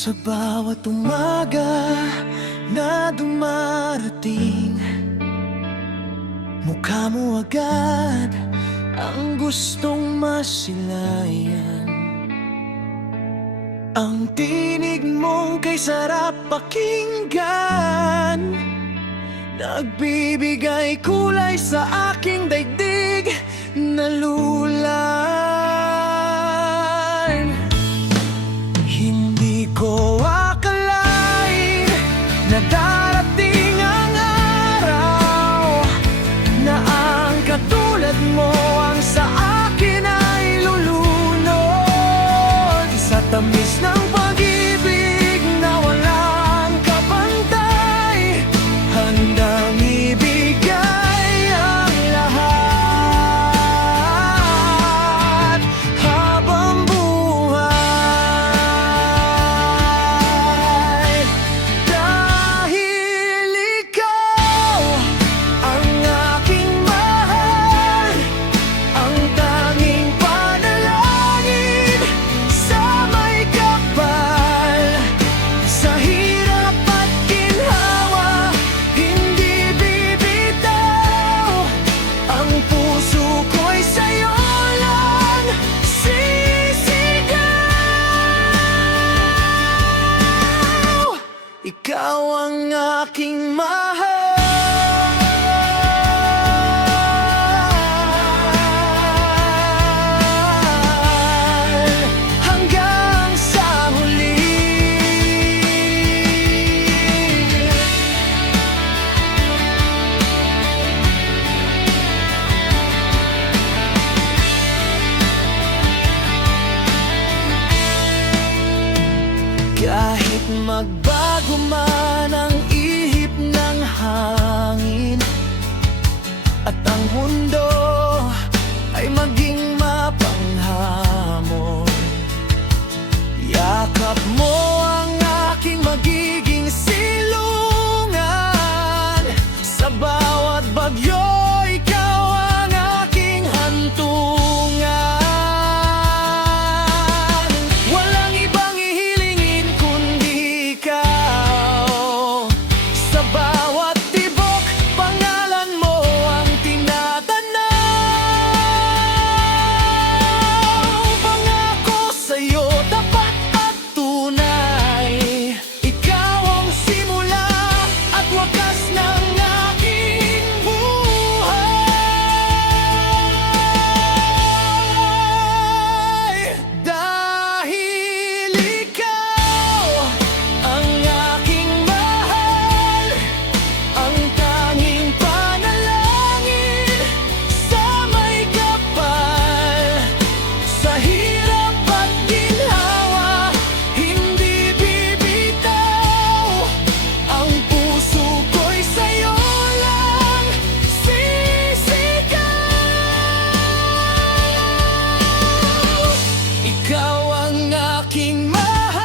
Sa bawat umaga na dumarating, mukha mo agad ang gustong masilayan. Ang tinig mong kay sarap pakinggan, nagbibigay kulay sa aking daigdig na lulan. Hindi ko akalain na darating ang araw na ang katulad mo ang sa akin ay lulunod sa tamis ng pag-ibig na walang kapantay. Handang ibigay ang lahat habang buhay, dahil ikaw ang aking mahal, ang tanging panalangin sa may kapal. Sa hirap at ginhawa, hindi bibitaw, ang puso ko'y sa'yo lang sisigaw. Ikaw ang aking mahal, hanggang sa huli. Kahit magbago man ang ihip ng hangin at ang mundo ay maging mapanghamon, yakap mo ang aking magiging silungan. Sa bawat bagyo, ikaw ang aking hantungan. Walang ibang ihilingin kundi ikaw. Sa bawat tibok, pangalan mo ang tinatanaw. Pangako sa'yo, tapat at tunay. Ikaw ang simula at wakas ng aking buhay. Dahil ikaw ang aking mahal, ang tanging panalangin sa may kapal. Sa hirap at ginhawa, hindi bibitaw, ang puso ko'y sa'yo lang sisigaw. Ikaw ang aking mahal,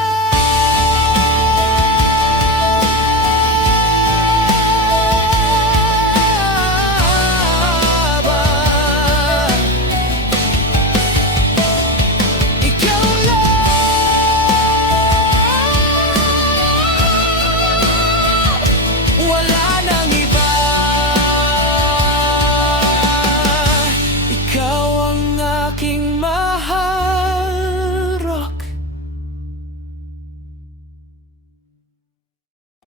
ikaw lang, wala nang iba. Ikaw ang aking mahal.